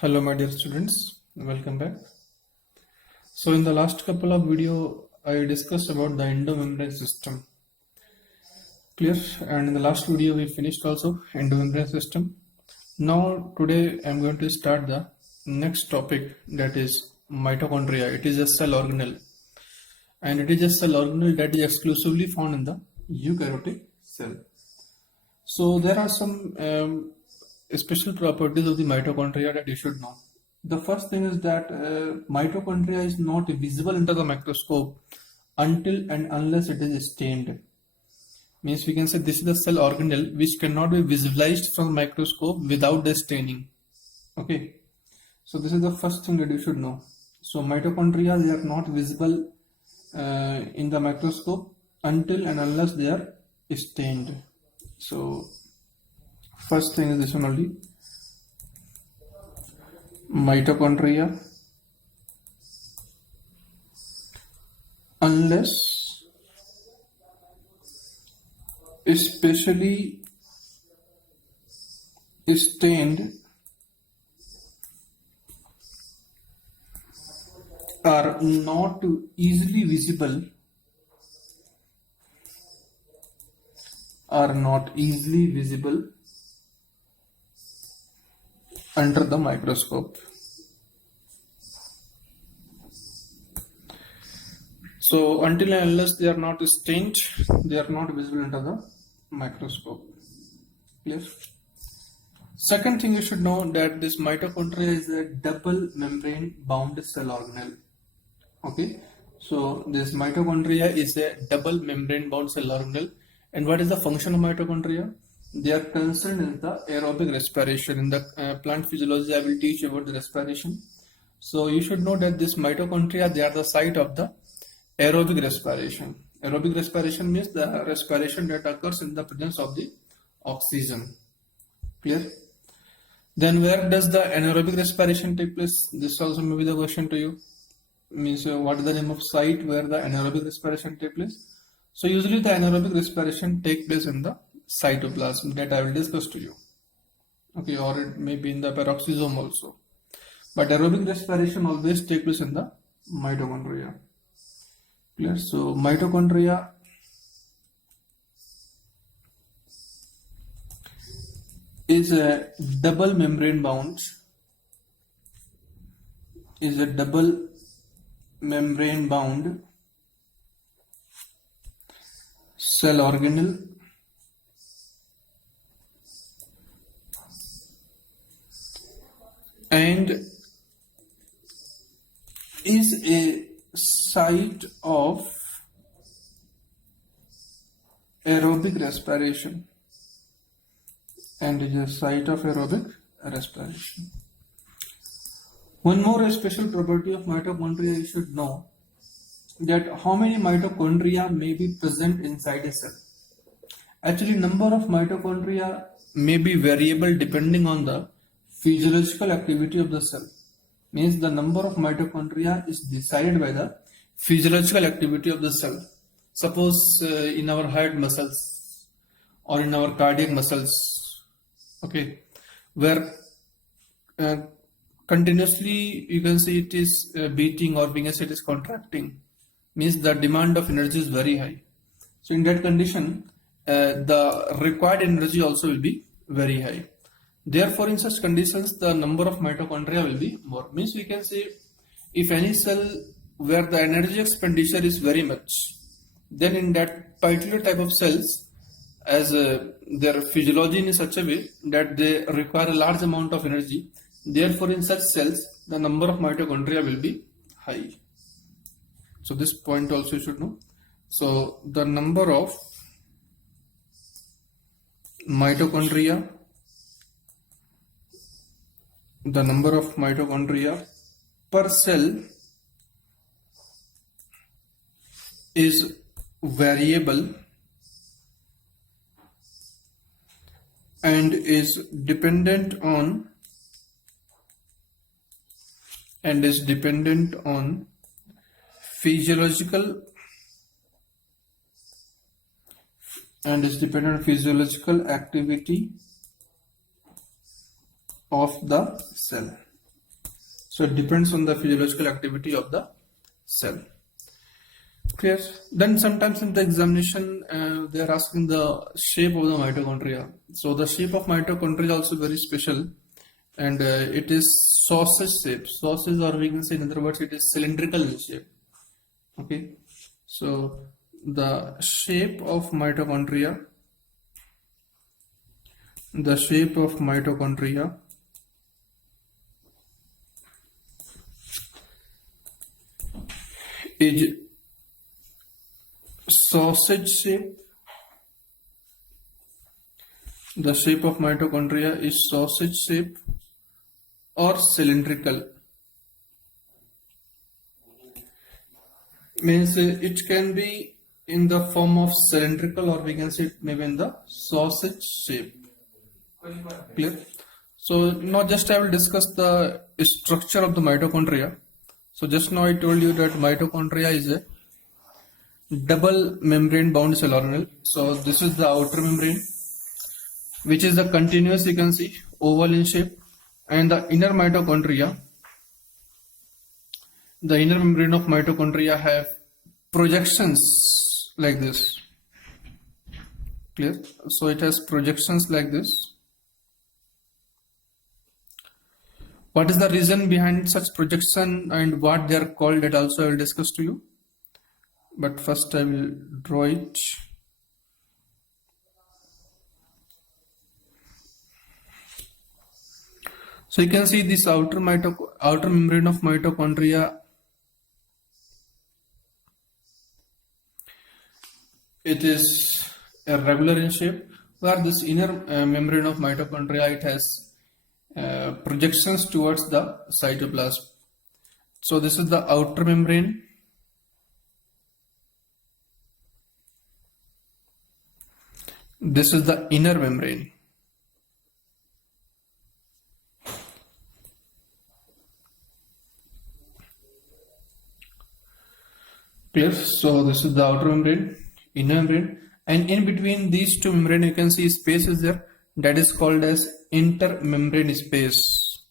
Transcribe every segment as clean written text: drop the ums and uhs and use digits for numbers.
Hello my dear students, welcome back. So in the last couple of video I discussed about the endomembrane system. Clear? And in the last video we finished also endomembrane system. Now today I am going to start the next topic, that is mitochondria. It is a cell organelle and it is a cell organelle that is exclusively found in the eukaryotic cell. So there are some special properties of the mitochondria that you should know. The first thing is that mitochondria is not visible under the microscope until and unless it is stained. Means we can say this is the cell organelle which cannot be visualized from the microscope without the staining. Okay, so this is the first thing that you should know. So mitochondria, they are not visible in the microscope until and unless they are stained. So first thing is this one only. Mitochondria, unless especially stained, are not easily visible, under the microscope. So until and unless they are not stained, they are not visible under the microscope. Clear? Second thing you should know, that this mitochondria is a double membrane bound cell organelle. Okay, so this mitochondria is a double membrane bound cell organelle. And what is the function of mitochondria? They are concerned in the aerobic respiration. In the plant physiology, I will teach you about the respiration. So you should know that this mitochondria, they are the site of the aerobic respiration. Aerobic respiration means the respiration that occurs in the presence of the oxygen. Clear? Then where does the anaerobic respiration take place? This also may be the question to you. Means what is the name of site where the anaerobic respiration take place? So usually the anaerobic respiration take place in the cytoplasm, that I will discuss to you. Okay, or it may be in the peroxisome also. But aerobic respiration always take place in the mitochondria. Clear? So mitochondria is a double membrane bound cell organelle and is a site of aerobic respiration. One more special property of mitochondria you should know, that how many mitochondria may be present inside a cell. Actually, number of mitochondria may be variable depending on the physiological activity of the cell. Means the number of mitochondria is decided by the physiological activity of the cell. Suppose in our heart muscles or in our cardiac muscles, okay, where continuously you can see it is beating, or being as it is contracting, means the demand of energy is very high. So in that condition, the required energy also will be very high. Therefore, in such conditions, the number of mitochondria will be more. Means we can say, if any cell where the energy expenditure is very much, then in that particular type of cells, as their physiology in such a way that they require a large amount of energy, therefore in such cells, the number of mitochondria will be high. So this point also you should know. So the number of mitochondria per cell is variable and is dependent on physiological activity of the cell. So it depends on the physiological activity of the cell. Clear? Then sometimes in the examination, they are asking the shape of the mitochondria. So the shape of mitochondria is also very special, and it is sausage shape. Sausage, or we can say in other words, it is cylindrical in shape. Okay. So the shape of mitochondria, the shape of mitochondria is sausage shape. The shape of mitochondria is sausage shape or cylindrical. Means it can be in the form of cylindrical, or we can say it maybe in the sausage shape. Clear? So now just I will discuss the structure of the mitochondria. So just now I told you that mitochondria is a double membrane bound cell organelle. So this is the outer membrane, which is the continuous, you can see, oval in shape, and the inner mitochondria, the inner membrane of mitochondria have projections like this. Clear? So it has projections like this. What is the reason behind such projection and what they are called, that also I will discuss to you. But first I will draw it. So you can see this outer membrane of mitochondria. It is irregular in shape, where this inner membrane of mitochondria, it has projections towards the cytoplasm. So this is the outer membrane. This is the inner membrane. Clear? So this is the outer membrane, inner membrane, and in between these two membrane you can see space is there, that is called as intermembrane space.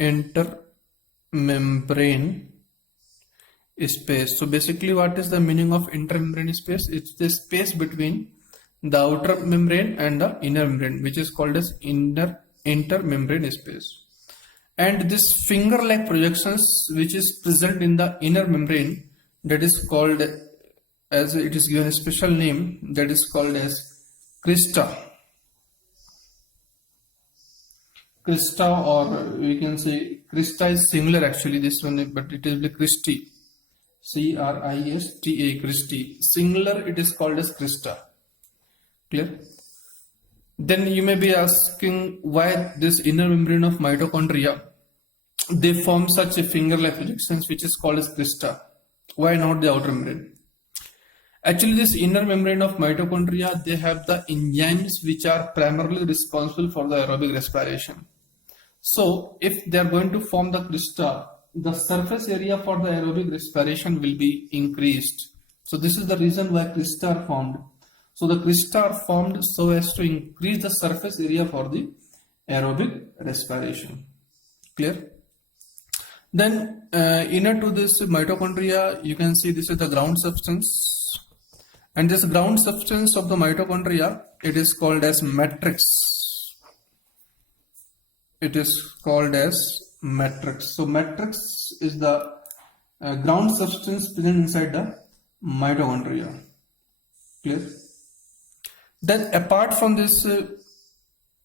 Intermembrane space. So basically what is the meaning of intermembrane space? It's the space between the outer membrane and the inner membrane, which is called as intermembrane space. And this finger-like projections which is present in the inner membrane, that is called, as it is given a special name, that is called as crista. Crista, or we can say crista is singular actually, this one, but it is the Christi. C-R-I-S-T-A, Christi. Singular, it is called as crista. Clear? Then you may be asking why this inner membrane of mitochondria, they form such a finger-like projections which is called as crista. Why not the outer membrane? Actually, this inner membrane of mitochondria, they have the enzymes which are primarily responsible for the aerobic respiration. So if they are going to form the crista, the surface area for the aerobic respiration will be increased. So this is the reason why crista are formed. So the crista are formed so as to increase the surface area for the aerobic respiration. Clear? Then inner to this mitochondria, you can see this is the ground substance, and this ground substance of the mitochondria, it is called as matrix. It is called as matrix. So matrix is the ground substance present inside the mitochondria. Clear? Then apart from this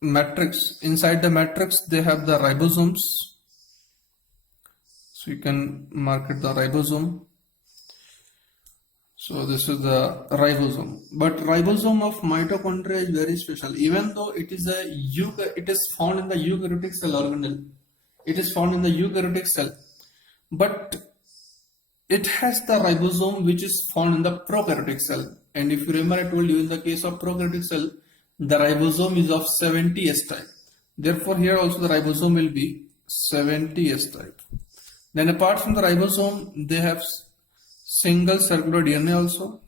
matrix, inside the matrix they have the ribosomes. So you can mark it the ribosome. So this is the ribosome. But ribosome of mitochondria is very special. Even though it is found in the eukaryotic cell organelle. It is found in the eukaryotic cell. But it has the ribosome which is found in the prokaryotic cell. And if you remember, I told you in the case of prokaryotic cell, the ribosome is of 70S type. Therefore here also the ribosome will be 70S type. Then apart from the ribosome, they have single circular DNA also.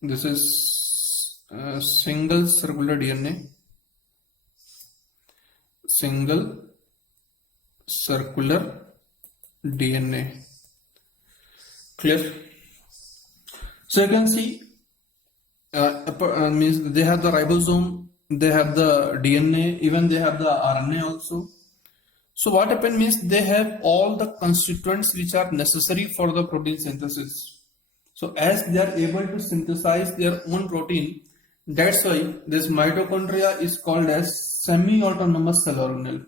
This is single circular DNA. single circular DNA. Clear? So you can see means they have the ribosome, they have the DNA, even they have the RNA also. So what happens means they have all the constituents which are necessary for the protein synthesis. So as they are able to synthesize their own protein, that's why this mitochondria is called as semi-autonomous cell organelle.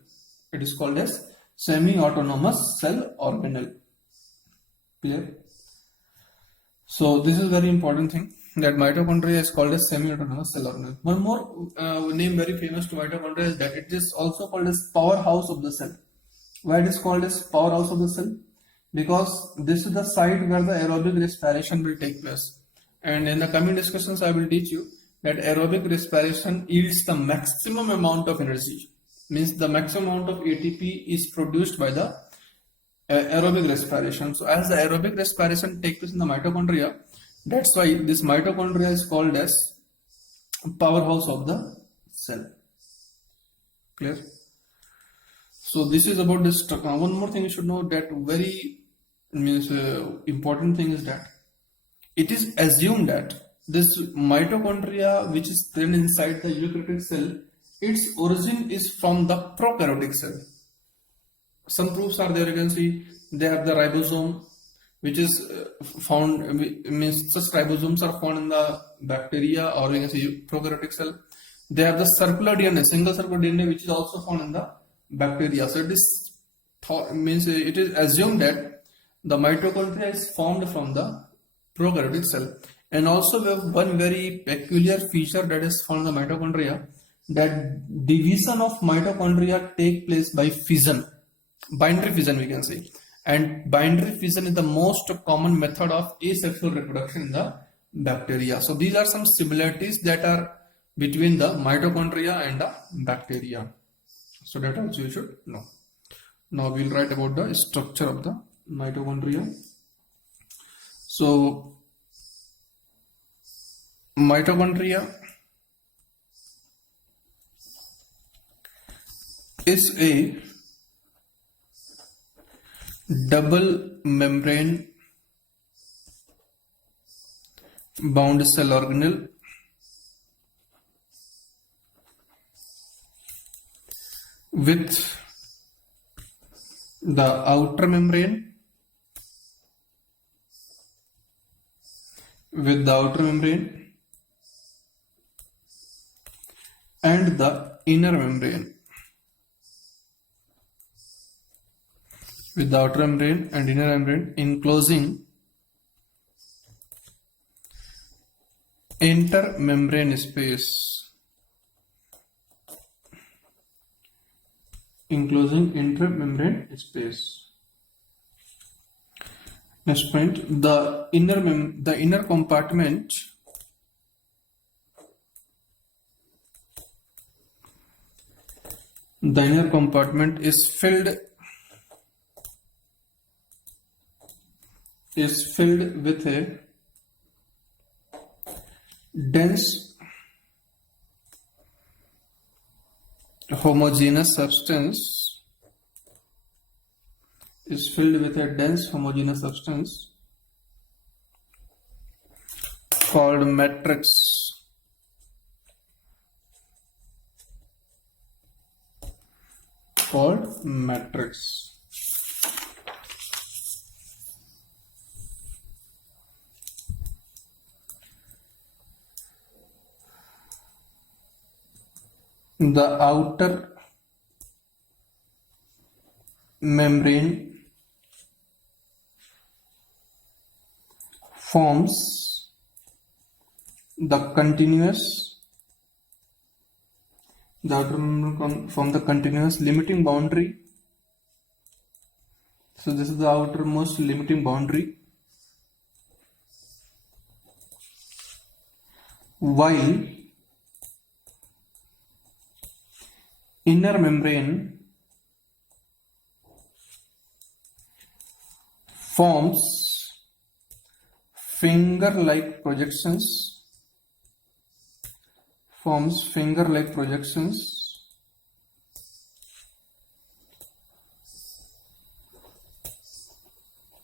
It is called as semi-autonomous cell organelle. Clear? So this is very important thing, that mitochondria is called as semi-autonomous cell organelle. One more name very famous to mitochondria is that it is also called as powerhouse of the cell. Why it is called as powerhouse of the cell? Because this is the site where the aerobic respiration will take place. And in the coming discussions, I will teach you that aerobic respiration yields the maximum amount of energy. Means the maximum amount of ATP is produced by the aerobic respiration. So as the aerobic respiration takes place in the mitochondria, that's why this mitochondria is called as powerhouse of the cell. Clear? So this is about this. One more thing you should know, that very important thing is that it is assumed that this mitochondria which is present inside the eukaryotic cell, its origin is from the prokaryotic cell. Some proofs are there. You can see they have the ribosome, which is found, means such ribosomes are found in the bacteria, or you can say prokaryotic cell. They have the circular DNA, single circular DNA, which is also found in the bacteria. So it is it is assumed that the mitochondria is formed from the prokaryotic cell. And also we have one very peculiar feature that is found in the mitochondria, that division of mitochondria take place by fission, binary fission we can say. And binary fission is the most common method of asexual reproduction in the bacteria. So these are some similarities that are between the mitochondria and the bacteria. So that also you should know. Now we'll write about the structure of the mitochondria. So mitochondria is a double membrane bound cell organelle with the outer membrane and the inner membrane. With the outer membrane and inner membrane enclosing intermembrane space. Enclosing intermembrane space. Next point, the inner compartment is filled with a dense homogeneous substance called matrix. The outer membrane forms the continuous limiting boundary. So this is the outermost limiting boundary, while inner membrane forms finger-like projections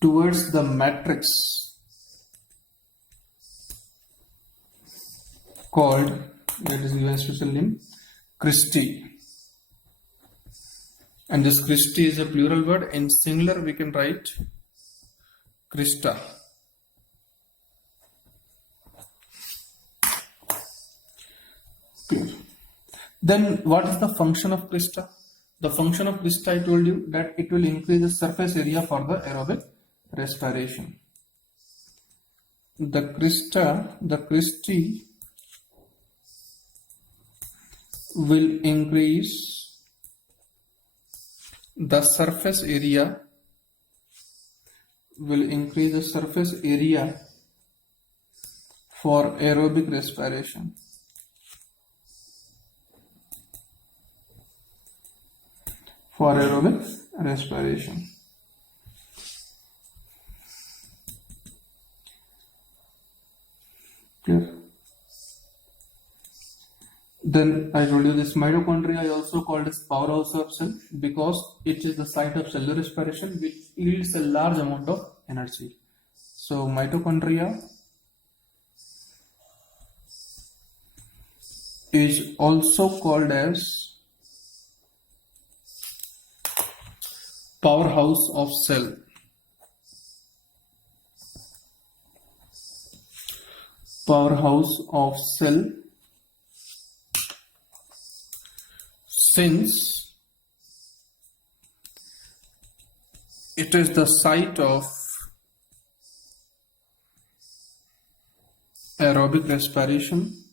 towards the matrix called, that is given special name, Christi. And this Christi is a plural word. In singular we can write Christa. Clear. Then what is the function of Christa? The function of Christa, I told you that it will increase the surface area for the aerobic respiration. The Christi will increase the surface area, for aerobic respiration. For aerobic respiration. Clear? Then I told you this mitochondria is also called as powerhouse of cell because it is the site of cellular respiration which yields a large amount of energy. So mitochondria is also called as powerhouse of cell. Powerhouse of cell, since it is the site of aerobic respiration,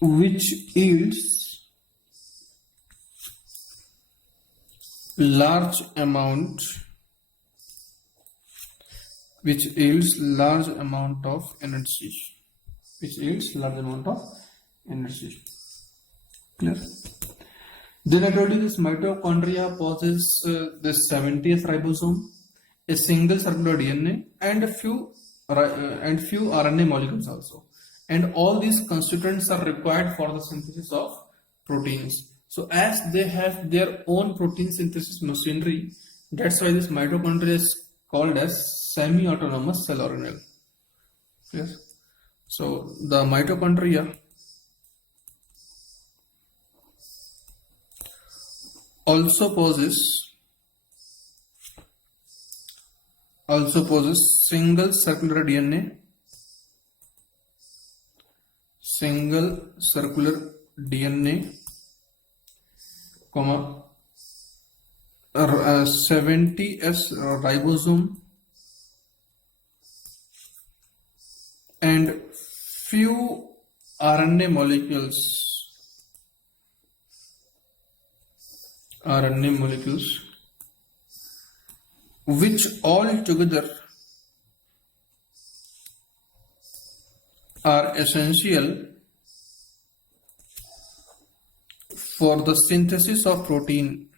which yields large amount of energy. Clear? Then I told you this mitochondria possesses the 70th ribosome, a single circular DNA, and few RNA molecules also. And all these constituents are required for the synthesis of proteins. So as they have their own protein synthesis machinery, that's why this mitochondria is called as semi-autonomous cell organelle. Yes. So the mitochondria also possesses single circular DNA, 70s ribosome, and few RNA molecules, which all together are essential for the synthesis of protein.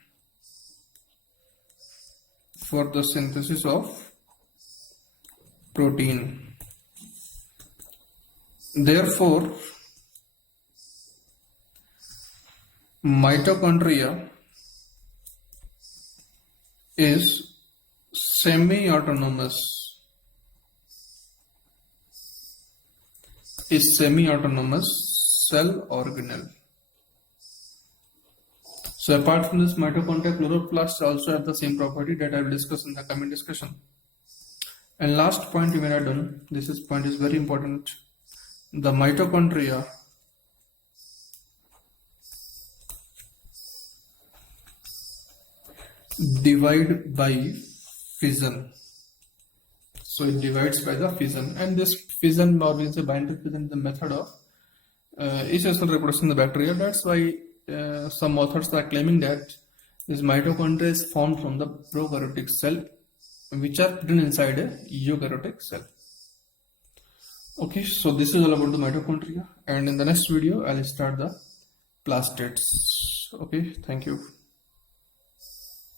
Therefore, mitochondria is semi-autonomous cell organelle. So apart from this, mitochondria, chloroplasts also have the same property that I will discuss in the coming discussion. And last point you may have done, point is very important. The mitochondria divide by fission. So it divides by the fission, and this fission, or we can say binary fission, is the method of asexual reproduction in the bacteria. That's why some authors are claiming that this mitochondria is formed from the prokaryotic cell, which are hidden inside a eukaryotic cell. Okay, so this is all about the mitochondria, and in the next video I'll start the plastids. Okay, thank you.